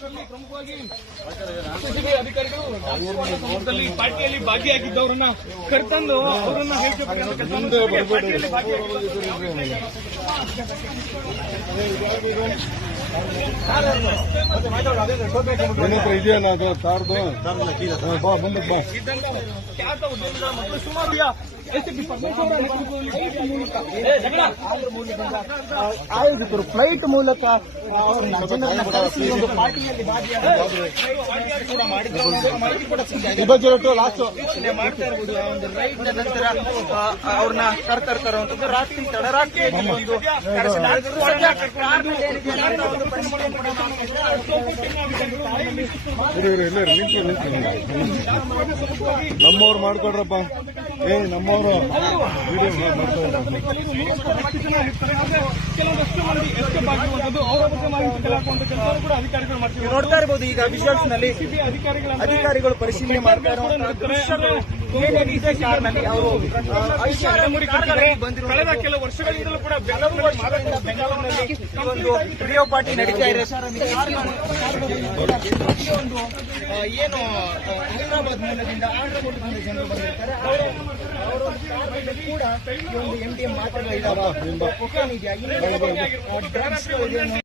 ಪ್ರಮುಖವಾಗಿ ಎಸ್ಎಸ್ಬಿ ಅಧಿಕಾರಿಗಳು ಸಂದರ್ಭದಲ್ಲಿ ಪಾರ್ಟಿಯಲ್ಲಿ ಭಾಗಿಯಾಗಿದ್ದವರನ್ನ ಕರೆತಂದು ಅವರನ್ನ ಪಾರ್ಟಿಯಲ್ಲಿ ಇದೆಯಲ್ಲ ಕಾರ್ದು ಬಾ ಮುಂದಕ್ಕೆ ಬಾ. ಖ್ಯಾತ ಉದ್ಯಮಿಗಳ ಮತ್ತು ಸುಮಾರು ಎಸ್ಪಿ ಪರಮೇಶ್ವರ ಆಯೋಜಕರು ಫ್ಲೈಟ್ ಮೂಲಕ ಅವರನ್ನ ಜನರನ್ನ ಕರೆಸಿ ಒಂದು ಪಾರ್ಟಿಯಲ್ಲಿ ಕೂಡ ಮಾಡಿದ್ರು ಲಾಸ್ಟ್ ಮಾಡ್ತಾ ಇರ್ಬೋದು. ಒಂದು ರೈಡ್ ನಂತರ ಅವ್ರನ್ನ ಕರ್ತರುವಂತದ್ದು ರಾತ್ರಿ ತಡರಾತ್ರಿ ಒಂದು ನಮ್ಮವ್ರು ಮಾಡ್ಕೊಡ್ರಪ್ಪ. ನಮ್ಮವರು ಕೆಲವೊಂದಷ್ಟು ಮಂದಿ ಎಸ್ಕೇಪ್ ಆಗಿರುವಂತದ್ದು ಅವರ ಬಗ್ಗೆ ಮಾಹಿತಿ ಹಾಕುವಂತ ಕೆಲಸ ಕೂಡ ಅಧಿಕಾರಿಗಳು ಮಾಡ್ತೀವಿ. ನೋಡ್ತಾ ಇರಬಹುದು ಈಗ ವಿಜುವಲ್ಸ್ ನಲ್ಲಿ ಅಧಿಕಾರಿಗಳು ಪರಿಶೀಲನೆ ಮಾಡ್ತಾ ಇರುವಂತಹ ಅವರು ಕಳೆದ ಕೆಲವು ವರ್ಷಗಳಿಂದಲೂ ಕೂಡ ಬೆಂಗಳೂರಿನಲ್ಲಿ ಒಂದು ವಿಡಿಯೋ ಪಾರ್ಟಿ ನಡೀತಾ ಇದೆ. ಏನು ಹೈದರಾಬಾದ್ ಮೂಲದಿಂದ ಆಂಧ್ರಪ್ರದೇಶದಿಂದ ಜನರು ಬಂದಿರ್ತಾರೆ ಅವರು ಕೂಡ ಈ ಒಂದು MDM ಮಾತ್ರೆಗಳಿದ್ದಾವೆ, ಕೊಕೇನ್ ಇದೆಯಾ, ಡ್ರಗ್ಸ್